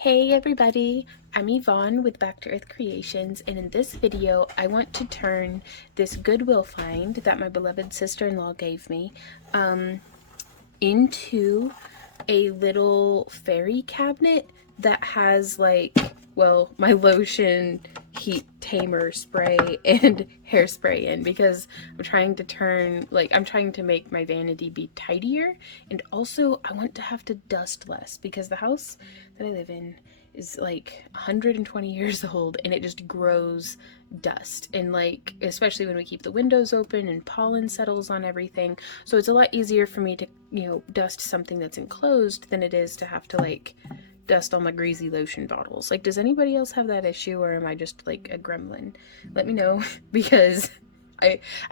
Hey everybody, I'm Yvonne with Back to Earth Creations, and in this video I want to turn this Goodwill find that my beloved sister-in-law gave me into a little fairy cabinet that has my lotion, heat tamer spray, and hairspray in, because I'm trying to make my vanity be tidier, and also I want to have to dust less because the house that I live in is like 120 years old and it just grows dust, and especially when we keep the windows open and pollen settles on everything. So it's a lot easier for me to dust something that's enclosed than it is to have to dust all my greasy lotion bottles. Does anybody else have that issue, or am I just like a gremlin? Let me know, because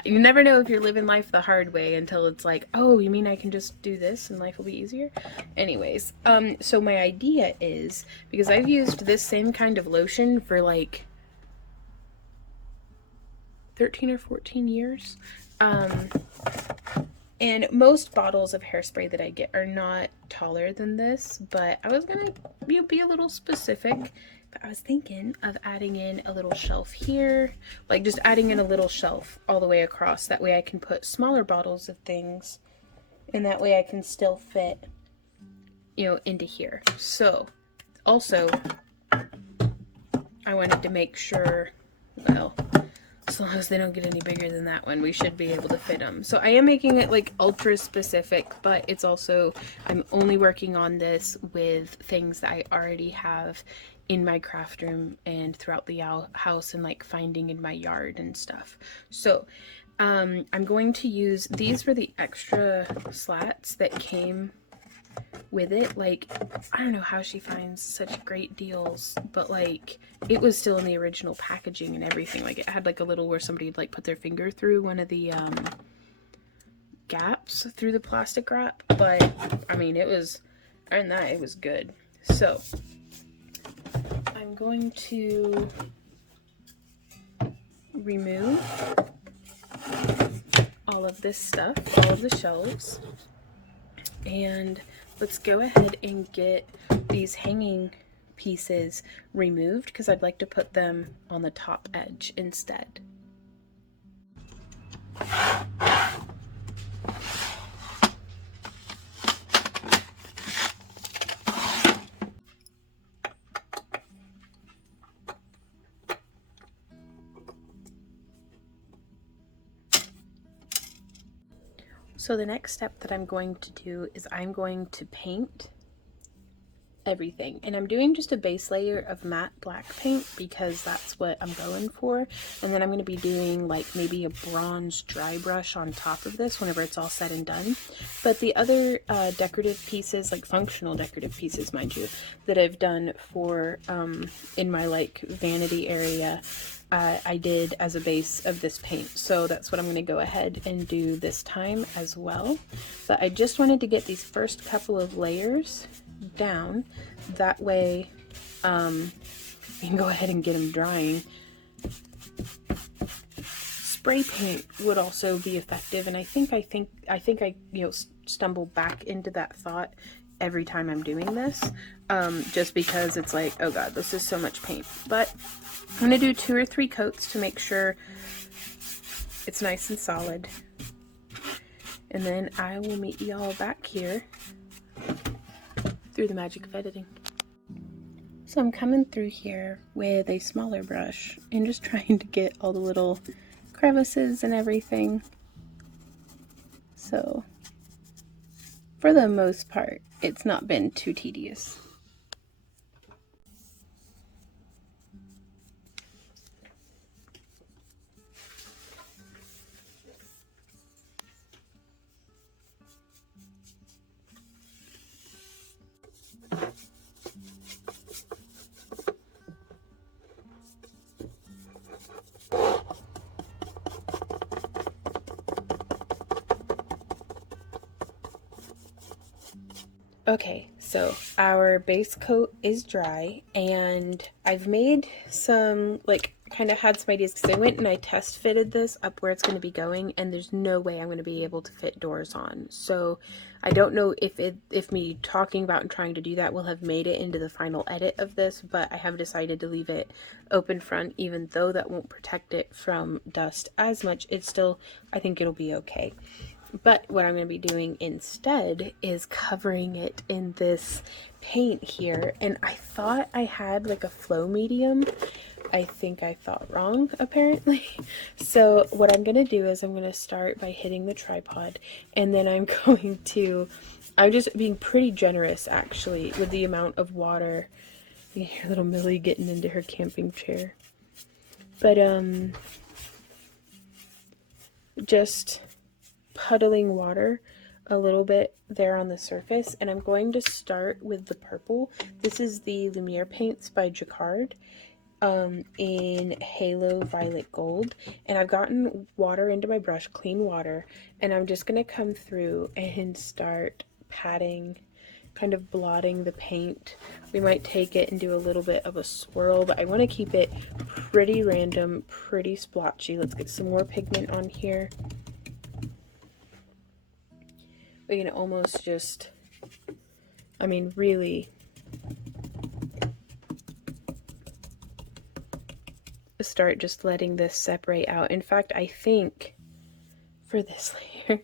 you never know if you're living life the hard way until it's like, oh, you mean I can just do this and life will be easier? Anyways, so my idea is, because I've used this same kind of lotion for like 13 or 14 years, and most bottles of hairspray that I get are not taller than this, but I was gonna be a little specific. But I was thinking of adding in a little shelf here, just adding in a little shelf all the way across. That way I can put smaller bottles of things, and that way I can still fit, into here. So, also, I wanted to make sure, well, as long as they don't get any bigger than that one, we should be able to fit them. So I am making it ultra specific, but it's also, I'm only working on this with things that I already have in my craft room and throughout the house, and finding in my yard and stuff. So I'm going to use, these were the extra slats that came with it. I don't know how she finds such great deals, but it was still in the original packaging and everything. It had a little where somebody would put their finger through one of the gaps through the plastic wrap, but I mean, it was good. So I'm going to remove all of this stuff, all of the shelves, and let's go ahead and get these hanging pieces removed, because I'd like to put them on the top edge instead. So the next step that I'm going to do is I'm going to paint everything, and I'm doing just a base layer of matte black paint because that's what I'm going for, and then I'm going to be doing maybe a bronze dry brush on top of this whenever it's all said and done. But the other decorative pieces, functional decorative pieces, mind you, that I've done for in my vanity area, I did as a base of this paint. So that's what I'm going to go ahead and do this time as well. But I just wanted to get these first couple of layers down, that way you can go ahead and get them drying. Spray paint would also be effective, and I think I stumble back into that thought every time I'm doing this, just because it's oh god, this is so much paint. But I'm gonna do 2 or 3 coats to make sure it's nice and solid, and then I will meet y'all back here through the magic of editing. So I'm coming through here with a smaller brush and just trying to get all the little crevices and everything. So for the most part, it's not been too tedious. Okay, so our base coat is dry, and I've made some kind of had some ideas because I went and I test fitted this up where it's going to be going, and there's no way I'm going to be able to fit doors on. So I don't know if me talking about and trying to do that will have made it into the final edit of this, but I have decided to leave it open front, even though that won't protect it from dust as much. It's still, I think it'll be okay. But what I'm going to be doing instead is covering it in this paint here. And I thought I had like a flow medium. I think I thought wrong, apparently. So what I'm going to do is I'm going to start by hitting the tripod. And then I'm just being pretty generous, actually, with the amount of water. You can hear little Millie getting into her camping chair. But, just puddling water a little bit there on the surface, and I'm going to start with the purple. This is the Lumiere paints by Jacquard in Halo Violet Gold, and I've gotten water into my brush, clean water, and I'm just going to come through and start patting, kind of blotting the paint. We might take it and do a little bit of a swirl, but I want to keep it pretty random, pretty splotchy. Let's get some more pigment on here. We can almost just, I mean, really start just letting this separate out. In fact, I think for this layer,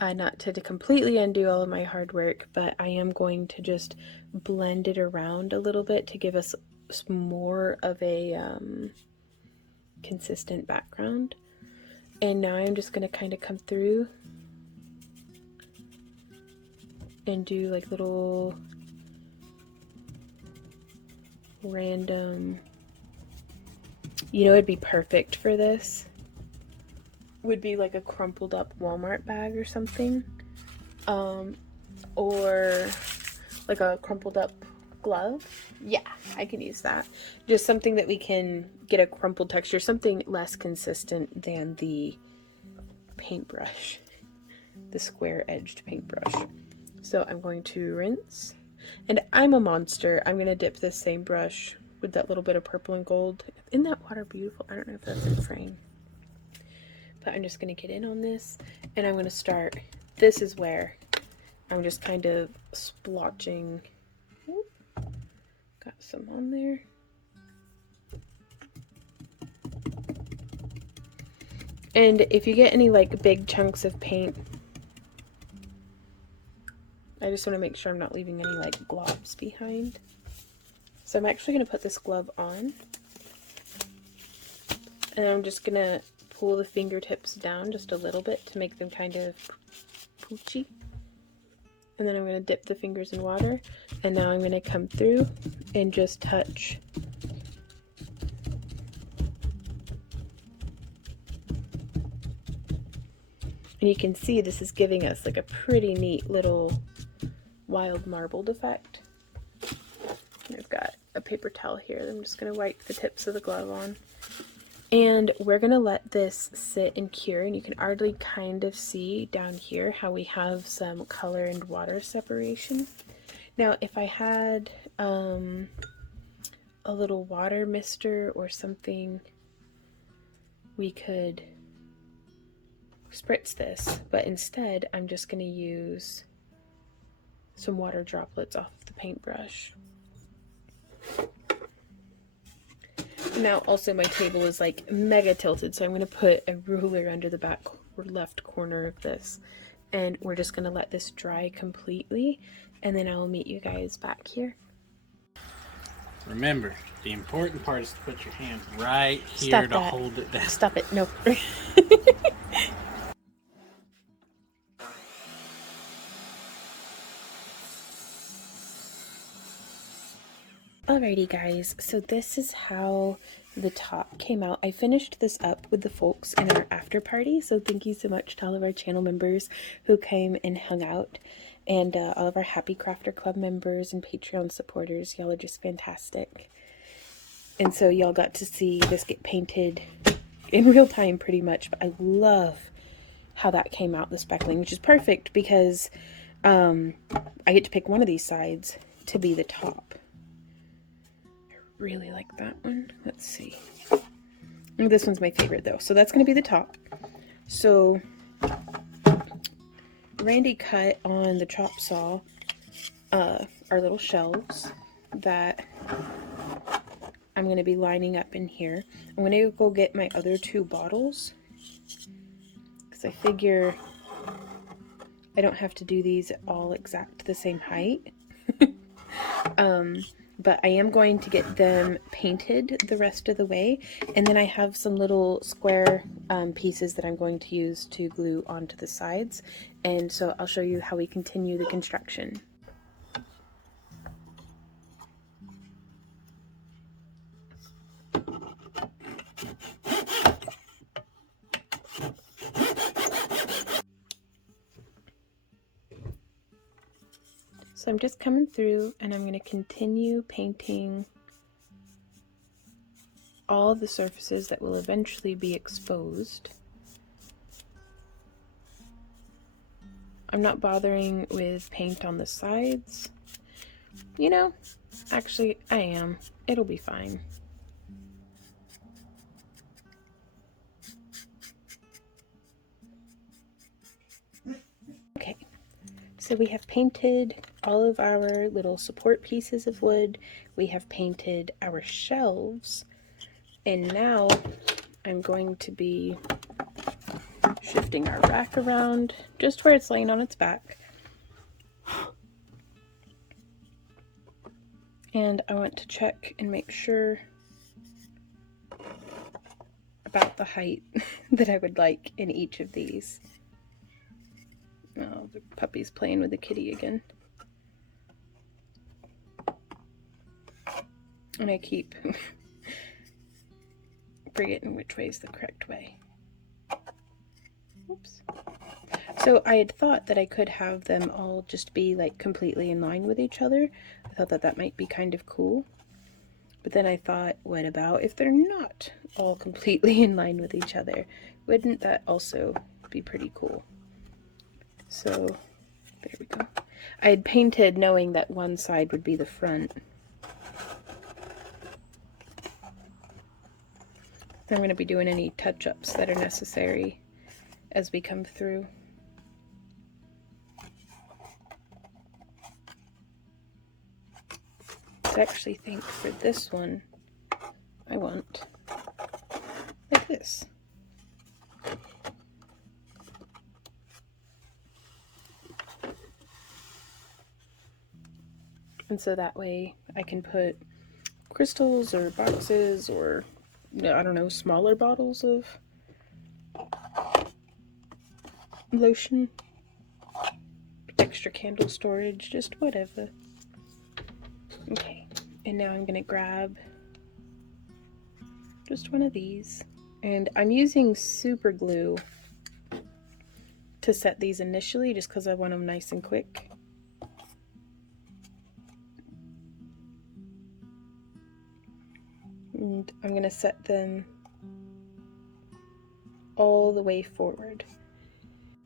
not to completely undo all of my hard work, but I am going to just blend it around a little bit to give us more of a consistent background. And now I'm just going to kind of come through and do like little random, you know, it'd be perfect for this would be like a crumpled up Walmart bag or something, or like a crumpled up glove. Yeah, I can use that. Just something that we can get a crumpled texture, something less consistent than the paintbrush, the square edged paintbrush. So I'm going to rinse, and I'm a monster. I'm going to dip this same brush with that little bit of purple and gold. Isn't that water beautiful? I don't know if that's in frame. But I'm just going to get in on this, and I'm going to start. This is where I'm just kind of splotching. Oop, got some on there. And if you get any like big chunks of paint, I just want to make sure I'm not leaving any like globs behind. So I'm actually going to put this glove on, and I'm just going to pull the fingertips down just a little bit to make them kind of poochy. And then I'm going to dip the fingers in water, and now I'm going to come through and just touch. And you can see this is giving us like a pretty neat little wild marbled effect. I've got a paper towel here. I'm just going to wipe the tips of the glove on. And we're going to let this sit and cure, and you can already kind of see down here how we have some color and water separation. Now, if I had a little water mister or something, we could spritz this, but instead I'm just going to use some water droplets off the paintbrush. Now also my table is like mega tilted, so I'm going to put a ruler under the back left corner of this, and we're just going to let this dry completely, and then I will meet you guys back here. Remember, the important part is to put your hand right here to hold it down. Stop it, no. Alrighty guys, so this is how the top came out. I finished this up with the folks in our after party, so thank you so much to all of our channel members who came and hung out, and all of our Happy Crafter Club members and Patreon supporters. Y'all are just fantastic. And so y'all got to see this get painted in real time pretty much, but I love how that came out, the speckling, which is perfect because I get to pick one of these sides to be the top. Really like that one. Let's see. This one's my favorite though. So that's going to be the top. So Randy cut on the chop saw our little shelves that I'm going to be lining up in here. I'm going to go get my other 2 bottles because I figure I don't have to do these all exact the same height. But I am going to get them painted the rest of the way, and then I have some little square pieces that I'm going to use to glue onto the sides, and so I'll show you how we continue the construction. So I'm just coming through and I'm going to continue painting all the surfaces that will eventually be exposed. I'm not bothering with paint on the sides. You know, actually I am. It'll be fine. Okay, so we have painted all of our little support pieces of wood. We have painted our shelves. And now I'm going to be shifting our rack around just where it's laying on its back. And I want to check and make sure about the height that I would like in each of these. Oh, the puppy's playing with the kitty again. And I keep forgetting which way is the correct way. Oops. So I had thought that I could have them all just be like completely in line with each other. I thought that that might be kind of cool. But then I thought, what about if they're not all completely in line with each other? Wouldn't that also be pretty cool? So there we go. I had painted knowing that one side would be the front. I'm going to be doing any touch-ups that are necessary as we come through. I actually think for this one, I want like this. And so that way I can put crystals or boxes or, I don't know, smaller bottles of lotion, extra candle storage, just whatever. Okay, and now I'm gonna grab just one of these, and I'm using super glue to set these initially just because I want them nice and quick. And I'm gonna set them all the way forward.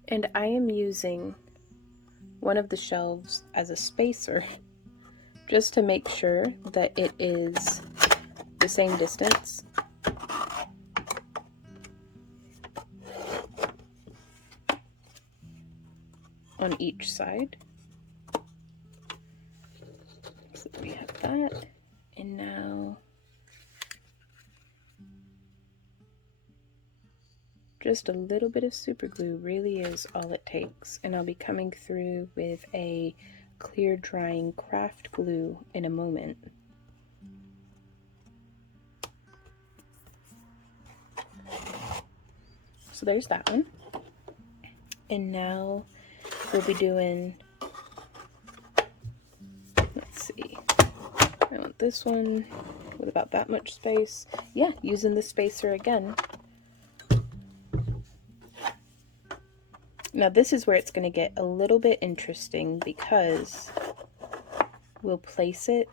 And I am using one of the shelves as a spacer just to make sure that it is the same distance. On each side. So we have that, and now just a little bit of super glue really is all it takes, and I'll be coming through with a clear drying craft glue in a moment. So there's that one, and now we'll be doing, let's see, I want this one with about that much space. Yeah, using the spacer again. Now this is where it's going to get a little bit interesting because we'll place it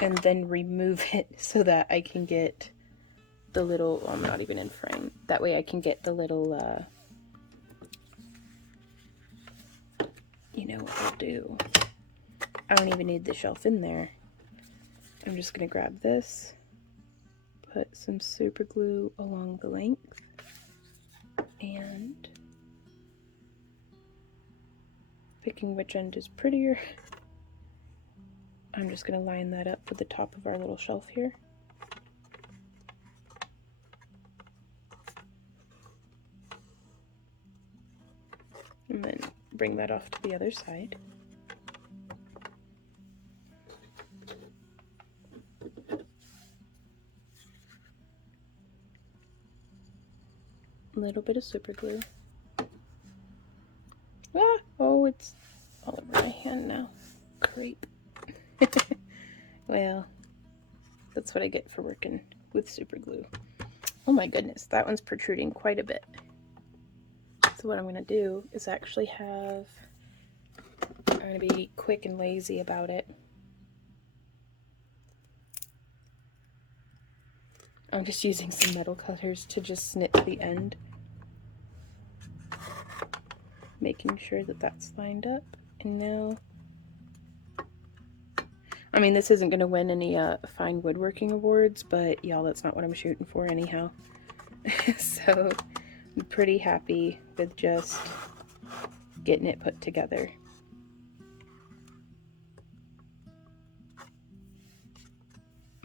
and then remove it so that I can get the little, oh, I'm not even in frame. That way I can get the little, you know what I'll do? I don't even need the shelf in there. I'm just going to grab this, put some super glue along the length, and picking which end is prettier, I'm just going to line that up with the top of our little shelf here. And then bring that off to the other side. A little bit of super glue. Ah! Oh, it's all over my hand now. Creep. Well, that's what I get for working with super glue. Oh my goodness, that one's protruding quite a bit. So what I'm going to do is actually I'm going to be quick and lazy about it. I'm just using some metal cutters to just snip the end, making sure that that's lined up. And now, I mean, this isn't going to win any fine woodworking awards, but y'all, that's not what I'm shooting for anyhow. So I'm pretty happy with just getting it put together.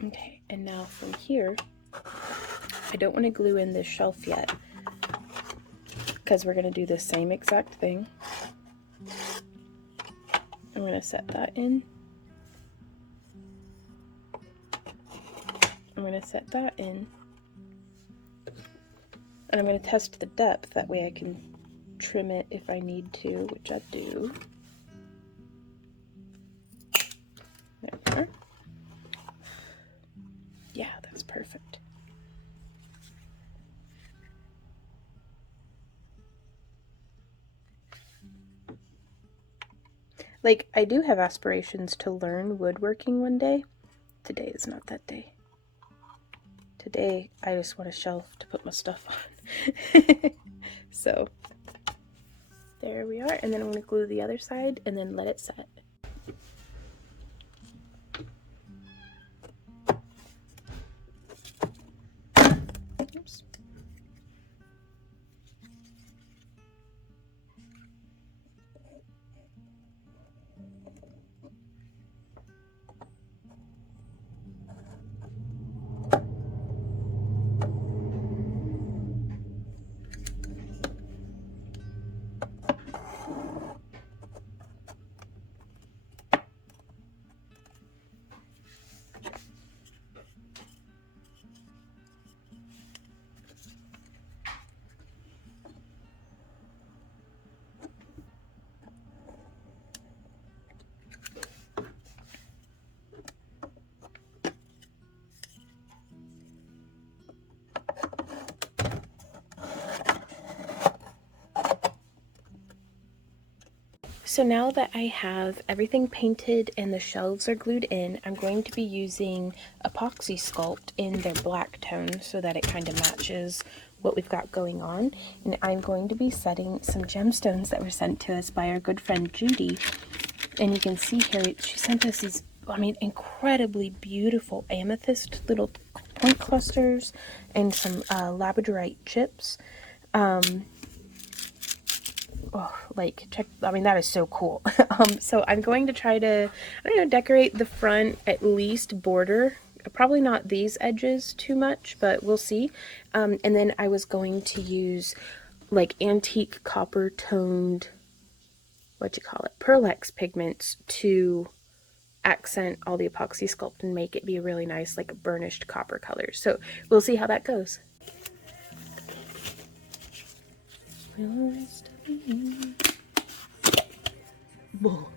Okay, and now from here, I don't want to glue in this shelf yet because we're going to do the same exact thing. I'm going to set that in. I'm going to set that in. And I'm going to test the depth, that way I can trim it if I need to, which I do. There we are. Yeah, that's perfect. Like, I do have aspirations to learn woodworking one day. Today is not that day. Today, I just want a shelf to put my stuff on. So, there we are. And then I'm going to glue the other side and then let it set. Oops. So now that I have everything painted and the shelves are glued in, I'm going to be using Epoxy Sculpt in their black tone so that it kind of matches what we've got going on. And I'm going to be setting some gemstones that were sent to us by our good friend Judy. And you can see here, she sent us these, I mean, incredibly beautiful amethyst little point clusters and some labradorite chips. Oh, like, check, I mean, that is so cool. So I'm going to try to, I don't know, decorate the front, at least border, probably not these edges too much, but we'll see. And then I was going to use like antique copper toned, Pearlex pigments to accent all the Epoxy Sculpt and make it be really nice, like a burnished copper color. So we'll see how that goes. Whoa.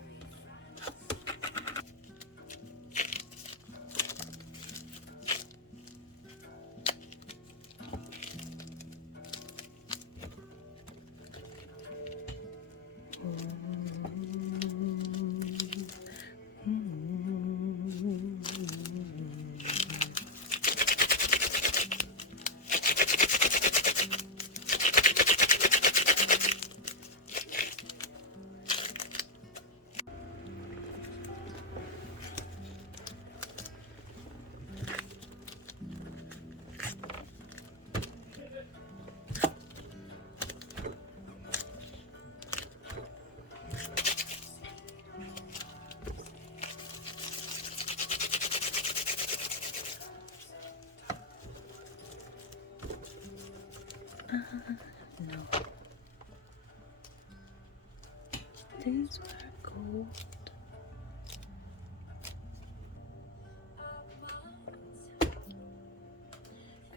These are gold.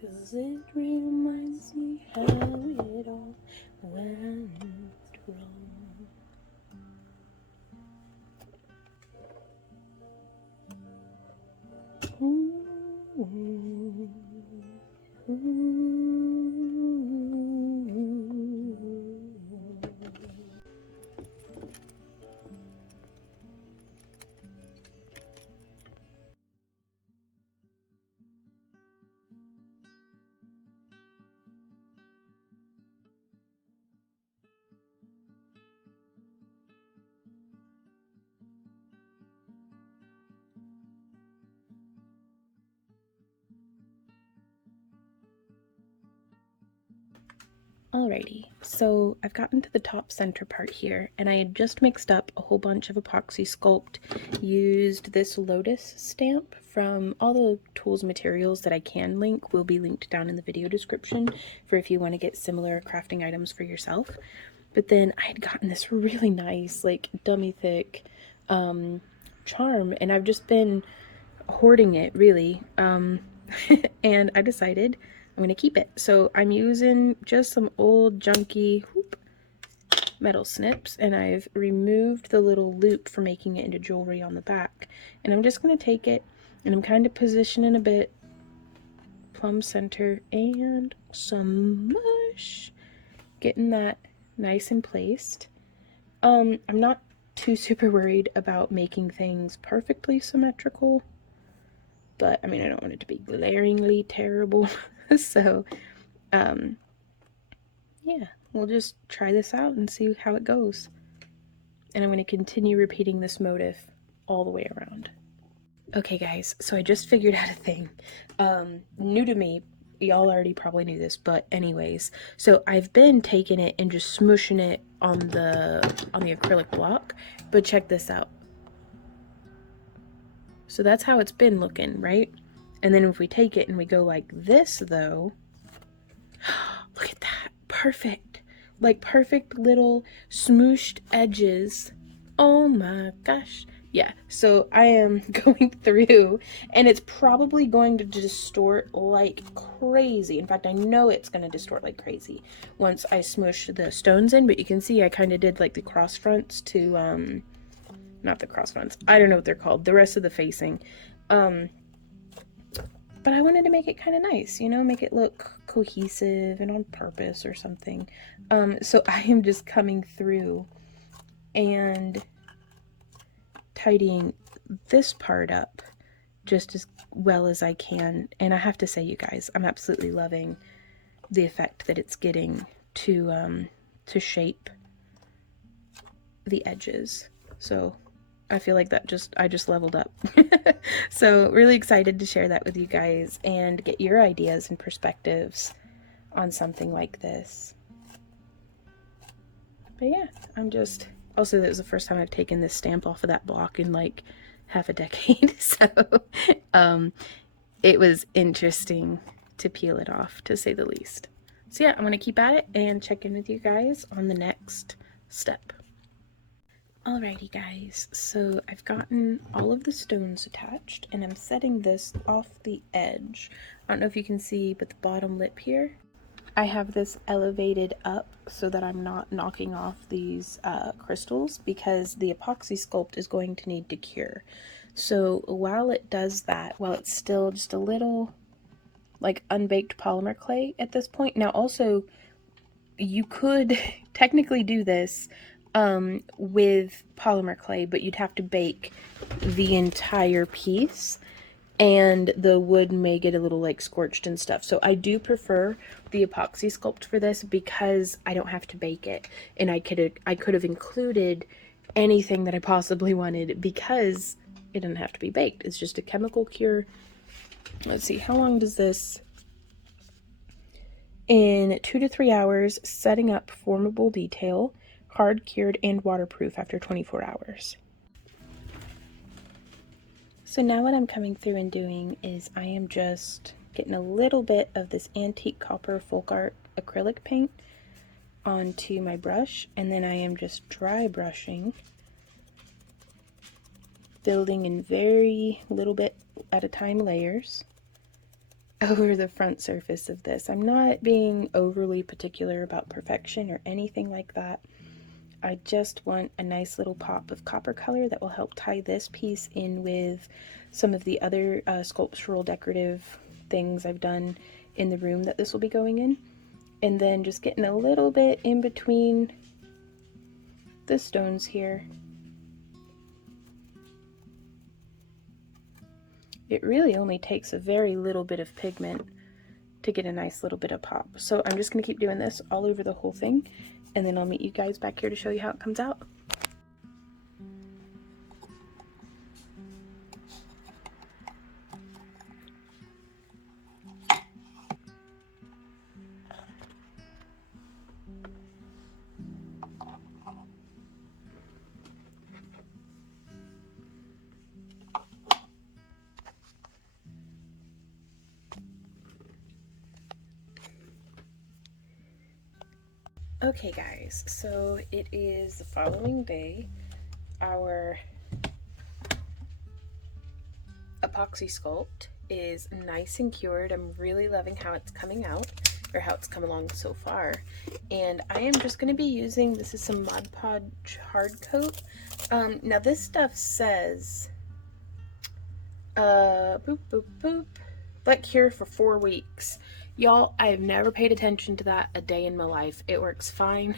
Cause it reminds me how it all went wrong. Alrighty, so I've gotten to the top center part here, and I had just mixed up a whole bunch of epoxy sculpt, used this lotus stamp from all the tools materials that I can link will be linked down in the video description for if you want to get similar crafting items for yourself. But then I had gotten this really nice, like, dummy thick charm, and I've just been hoarding it, really, and I decided I'm going to keep it. So I'm using just some old junky metal snips, and I've removed the little loop for making it into jewelry on the back. And I'm just going to take it, and I'm kind of positioning a bit, plumb center, and some mush, getting that nice and placed. I'm not too super worried about making things perfectly symmetrical, but I mean, I don't want it to be glaringly terrible. So, yeah, we'll just try this out and see how it goes. And I'm going to continue repeating this motif all the way around. Okay guys, so I just figured out a thing. New to me, y'all already probably knew this, but anyways, so I've been taking it and just smooshing it on the acrylic block, but check this out. So that's how it's been looking, right? And then if we take it and we go like this, though, look at that. Perfect. Like perfect little smooshed edges. Oh my gosh. Yeah, so I am going through, and it's probably going to distort like crazy. In fact, I know it's going to distort like crazy once I smoosh the stones in, but you can see I kind of did like the cross fronts to, not the cross fronts, I don't know what they're called, the rest of the facing. But I wanted to make it kind of nice, you know, make it look cohesive and on purpose or something. So I am just coming through and tidying this part up just as well as I can. And I have to say, you guys, I'm absolutely loving the effect that it's getting to shape the edges. So I feel like that I just leveled up. So really excited to share that with you guys and get your ideas and perspectives on something like this. But yeah, I'm just, also that was the first time I've taken this stamp off of that block in like half a decade. So it was interesting to peel it off, to say the least. So yeah, I'm going to keep at it and check in with you guys on the next step. Alrighty guys, so I've gotten all of the stones attached, and I'm setting this off the edge. I don't know if you can see, but the bottom lip here, I have this elevated up so that I'm not knocking off these crystals, because the epoxy sculpt is going to need to cure. So while it does that, while it's still just a little like unbaked polymer clay at this point. Now also, you could technically do this with polymer clay, but you'd have to bake the entire piece, and the wood may get a little like scorched and stuff. So I do prefer the epoxy sculpt for this because I don't have to bake it, and I could have included anything that I possibly wanted because it doesn't have to be baked. It's just a chemical cure. Let's see, how long does this? In 2 to 3 hours, setting up formable detail, hard cured and waterproof after 24 hours. So now what I'm coming through and doing is I am just getting a little bit of this antique copper folk art acrylic paint, onto my brush, and then I am just dry brushing, building in very little bit at a time layers over the front surface of this. I'm not being overly particular about perfection or anything like that. I just want a nice little pop of copper color that will help tie this piece in with some of the other sculptural decorative things I've done in the room that this will be going in. And then just getting a little bit in between the stones here. It really only takes a very little bit of pigment to get a nice little bit of pop. So I'm just going to keep doing this all over the whole thing, and then I'll meet you guys back here to show you how it comes out. Okay guys, so it is the following day. Our epoxy sculpt is nice and cured. I'm really loving how it's coming out, or how it's come along so far. And I am just going to be using, this is some Mod Podge hard coat. Now this stuff says, boop, boop, boop, let cure for 4 weeks. Y'all, I have never paid attention to that a day in my life. It works fine.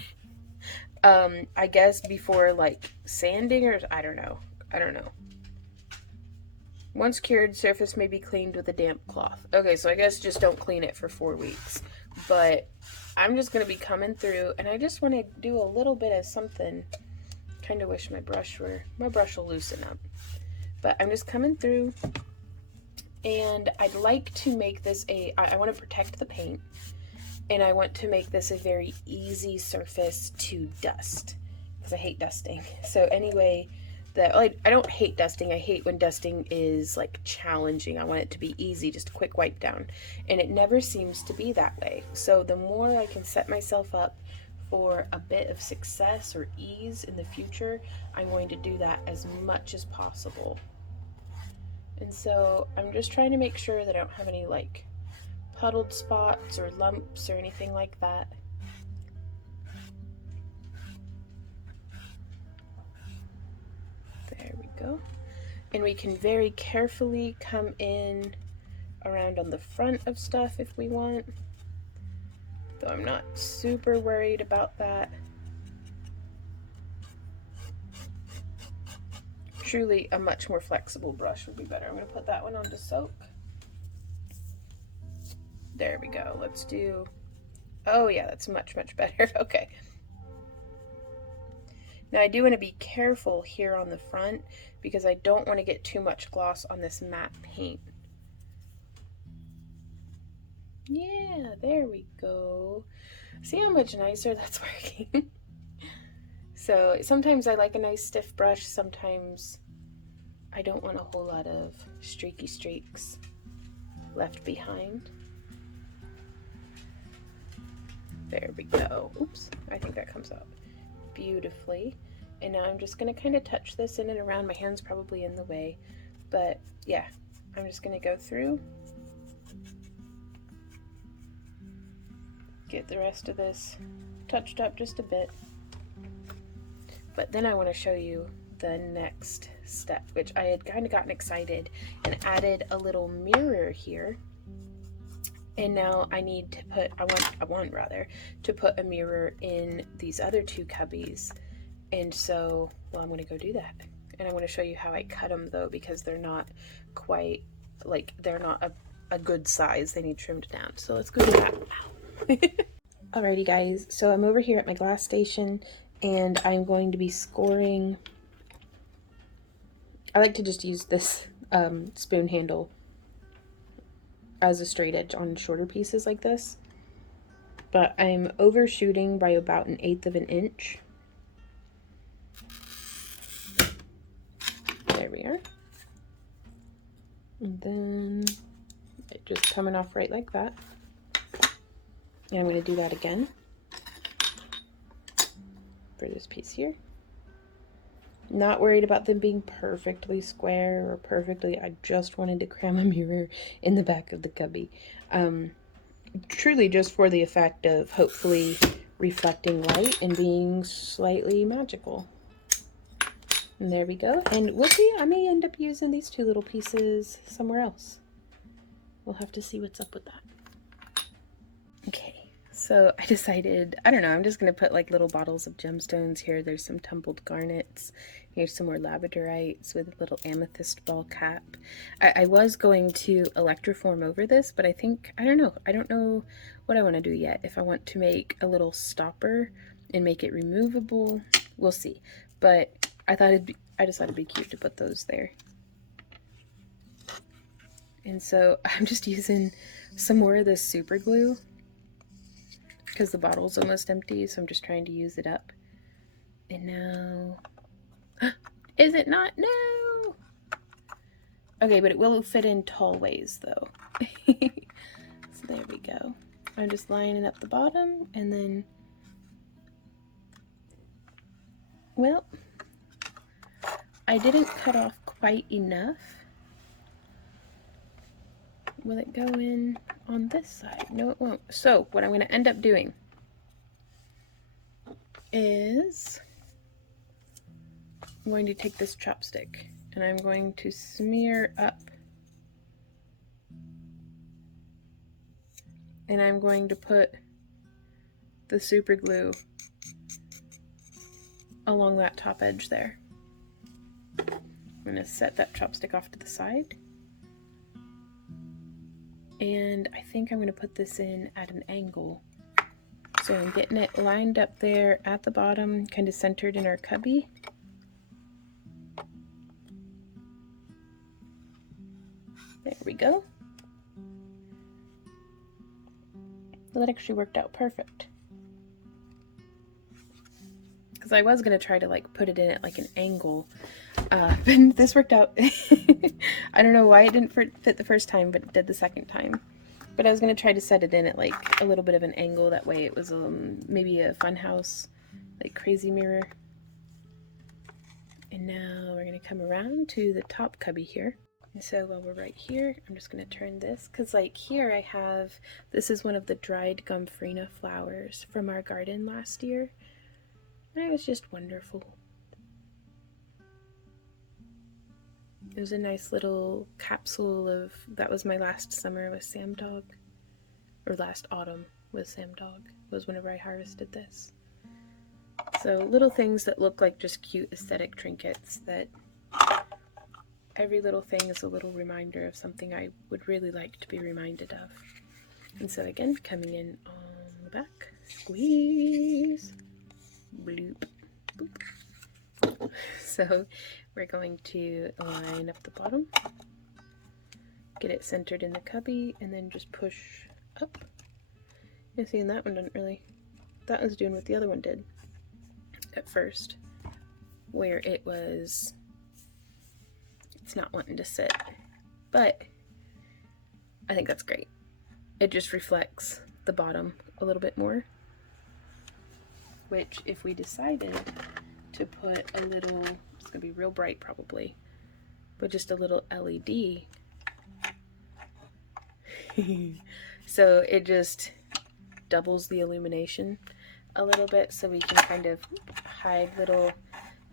I guess before like sanding, or I don't know. Once cured, surface may be cleaned with a damp cloth. Okay, so I guess just don't clean it for 4 weeks. But I'm just going to be coming through, and I just want to do a little bit of something. Kind of wish my brush will loosen up. But I'm just coming through, and I'd like to make this I want to protect the paint, and I want to make this a very easy surface to dust, because I hate dusting. So anyway, I don't hate dusting. I hate when dusting is like challenging. I want it to be easy, just a quick wipe down, and it never seems to be that way. So the more I can set myself up for a bit of success or ease in the future, I'm going to do that as much as possible. And so I'm just trying to make sure that I don't have any like puddled spots or lumps or anything like that. There we go. And we can very carefully come in around on the front of stuff if we want, though I'm not super worried about that. Truly, a much more flexible brush would be better. I'm going to put that one on to soak. There we go. Let's do, oh yeah, that's much, much better. Okay. Now I do want to be careful here on the front, because I don't want to get too much gloss on this matte paint. Yeah, there we go. See how much nicer that's working? So sometimes I like a nice stiff brush, sometimes I don't want a whole lot of streaky streaks left behind. There we go. Oops, I think that comes out beautifully. And now I'm just going to kind of touch this in and around. My hand's probably in the way, but yeah, I'm just going to go through, get the rest of this touched up just a bit. But then I want to show you the next step, which I had kind of gotten excited and added a little mirror here. And now I need to put, I want to put a mirror in these other 2 cubbies. And so, well, I'm going to go do that. And I'm going to show you how I cut them though, because they're not quite, like, they're not a good size. They need trimmed down. So let's go do that. Alrighty guys, so I'm over here at my glass station, and I'm going to be scoring. I like to just use this spoon handle as a straight edge on shorter pieces like this, but I'm overshooting by about 1/8 of an inch. There we are. And then it just coming off right like that. And I'm going to do that again. for this piece here. Not worried about them being perfectly square or perfectly, I just wanted to cram a mirror in the back of the cubby. Truly just for the effect of hopefully reflecting light and being slightly magical. And there we go. And we'll see, I may end up using these two little pieces somewhere else. We'll have to see what's up with that. Okay. So I decided, I don't know, I'm just going to put like little bottles of gemstones here. There's some tumbled garnets. Here's some more labradorites with a little amethyst ball cap. I was going to electroform over this, but I think, I don't know what I want to do yet. If I want to make a little stopper and make it removable, we'll see. But I just thought it'd be cute to put those there. And so I'm just using some more of this super glue, because the bottle's almost empty, so I'm just trying to use it up. And now, is it not? No! Okay, but it will fit in tall ways though. So there we go. I'm just lining up the bottom, and then, well, I didn't cut off quite enough. Will it go in on this side? No, it won't. So what I'm going to end up doing is I'm going to take this chopstick and I'm going to smear up, and I'm going to put the super glue along that top edge there. I'm going to set that chopstick off to the side. And I think I'm going to put this in at an angle. So I'm getting it lined up there at the bottom, kind of centered in our cubby. There we go. Well, that actually worked out perfect. Because I was going to try to like put it in at like an angle. But this worked out. I don't know why it didn't fit the first time, but it did the second time. But I was going to try to set it in at like a little bit of an angle. That way it was maybe a funhouse, like crazy mirror. And now we're going to come around to the top cubby here. And so while we're right here, I'm just going to turn this, because like here I have, this is one of the dried gomphrena flowers from our garden last year. And it was just wonderful. It was a nice little capsule of, that was my last summer with Sam Dog, or last autumn with Sam Dog, was whenever I harvested this. So little things that look like just cute aesthetic trinkets, that every little thing is a little reminder of something I would really like to be reminded of. And so again, coming in on the back, squeeze, bloop, boop. So we're going to line up the bottom, get it centered in the cubby, and then just push up. You see, and that one didn't really, that one's doing what the other one did at first, where it was, it's not wanting to sit. But I think that's great. It just reflects the bottom a little bit more, which if we decided to put a little, it's gonna be real bright probably, but just a little LED. So it just doubles the illumination a little bit, so we can kind of hide little,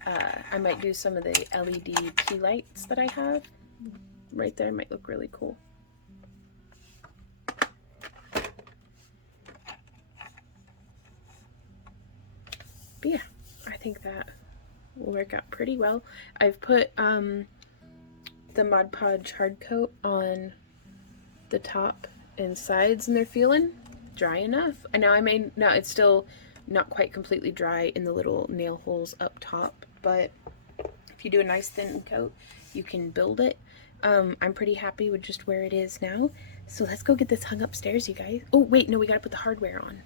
I might do some of the LED key lights that I have right there, might look really cool. But yeah, I think that will work out pretty well. I've put the Mod Podge hard coat on the top and sides, and they're feeling dry enough. And now it's still not quite completely dry in the little nail holes up top, but if you do a nice thin coat, you can build it. I'm pretty happy with just where it is now. So let's go get this hung upstairs, you guys. Oh wait, no, we gotta put the hardware on.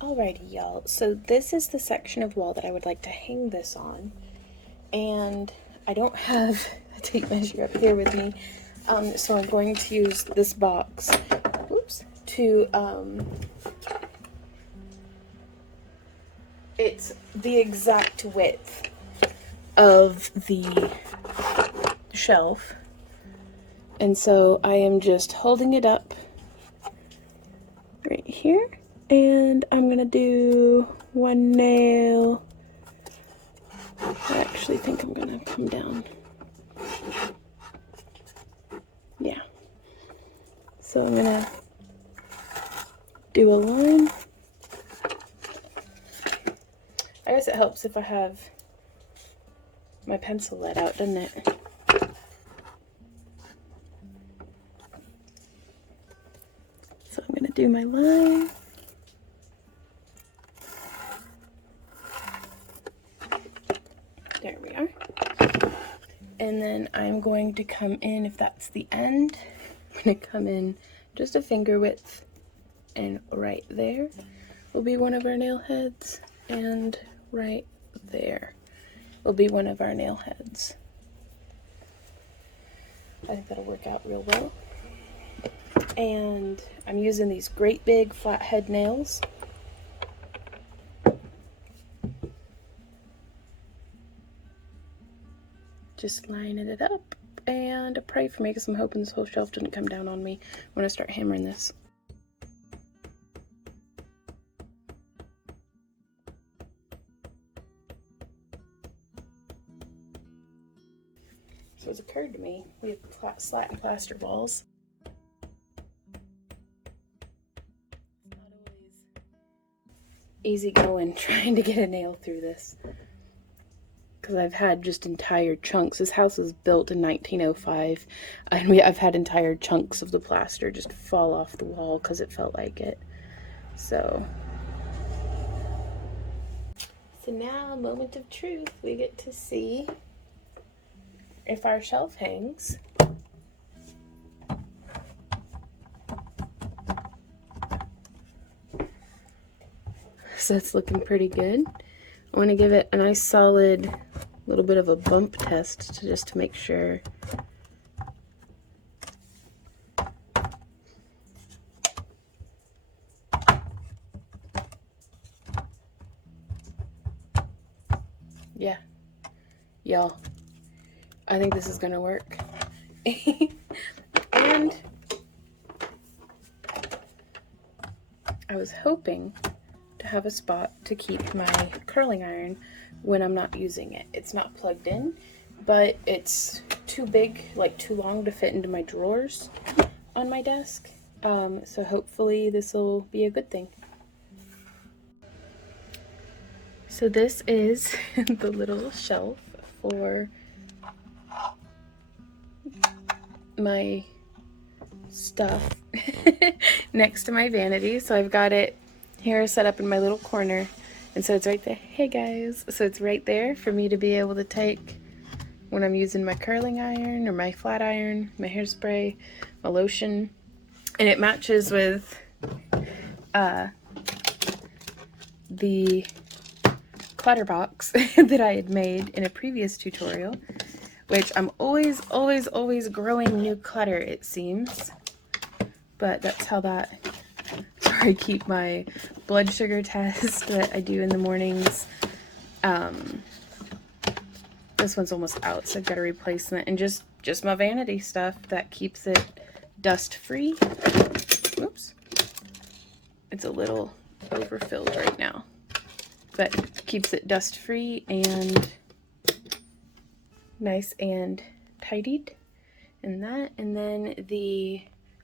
Alrighty, y'all. So this is the section of wall that I would like to hang this on. And I don't have a tape measure up here with me. So I'm going to use this box, oops, to, it's the exact width of the shelf. And so I am just holding it up right here. And I'm gonna do one nail. I actually think I'm gonna come down. Yeah. So I'm gonna do a line. I guess it helps if I have my pencil let out, doesn't it? So I'm gonna do my line. There we are. And then I'm going to come in, if that's the end, I'm going to come in just a finger width, and right there will be one of our nail heads, and right there will be one of our nail heads. I think that'll work out real well. And I'm using these great big flathead nails. Just lining it up, and pray for me because I'm hoping this whole shelf didn't come down on me when I start hammering this. So it's occurred to me, we have slat and plaster walls. It's not always easy going trying to get a nail through this, because I've had just entire chunks. This house was built in 1905, and I've had entire chunks of the plaster just fall off the wall because it felt like it. So now, moment of truth. We get to see if our shelf hangs. So it's looking pretty good. I want to give it a nice solid little bit of a bump test just to make sure. Yeah, y'all, I think this is gonna work. And I was hoping to have a spot to keep my curling iron when I'm not using it. It's not plugged in, but it's too big, like too long to fit into my drawers on my desk. So hopefully this will be a good thing. So this is the little shelf for my stuff next to my vanity. So I've got it here set up in my little corner, and so it's right there. Hey guys, so it's right there for me to be able to take when I'm using my curling iron or my flat iron, my hairspray, my lotion, and it matches with the clutter box that I had made in a previous tutorial, which I'm always growing new clutter, it seems. But that's how that, I keep my blood sugar test that I do in the mornings. This one's almost out, so I've got a replacement, and just my vanity stuff that keeps it dust free. Oops, it's a little overfilled right now, but keeps it dust free and nice and tidied. And that, and then the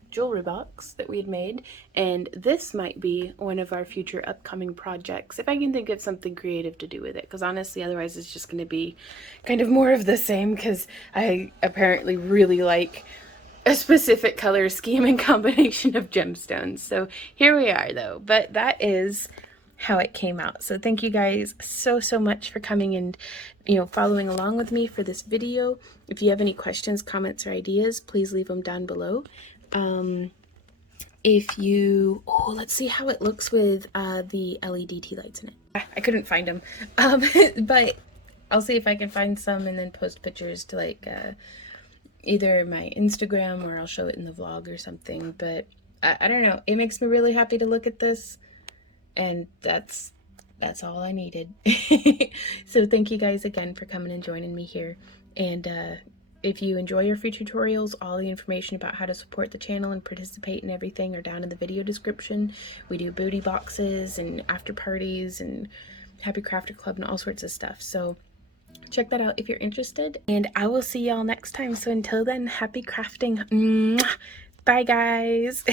jewelry box that we had made, and this might be one of our future upcoming projects if I can think of something creative to do with it, because honestly otherwise it's just going to be kind of more of the same, because I apparently really like a specific color scheme and combination of gemstones. So here we are though, but that is how it came out. So thank you guys so much for coming and following along with me for this video. If you have any questions, comments, or ideas, please leave them down below. if you, oh, let's see how it looks with the LED tea lights in it. I couldn't find them, but I'll see if I can find some and then post pictures to like either my Instagram or I'll show it in the vlog or something. But I don't know, it makes me really happy to look at this, and that's all I needed. So thank you guys again for coming and joining me here. And if you enjoy your free tutorials, all the information about how to support the channel and participate in everything are down in the video description. We do booty boxes and after parties and Happy Crafter Club and all sorts of stuff. So check that out if you're interested. And I will see y'all next time. So until then, happy crafting. Mwah! Bye guys.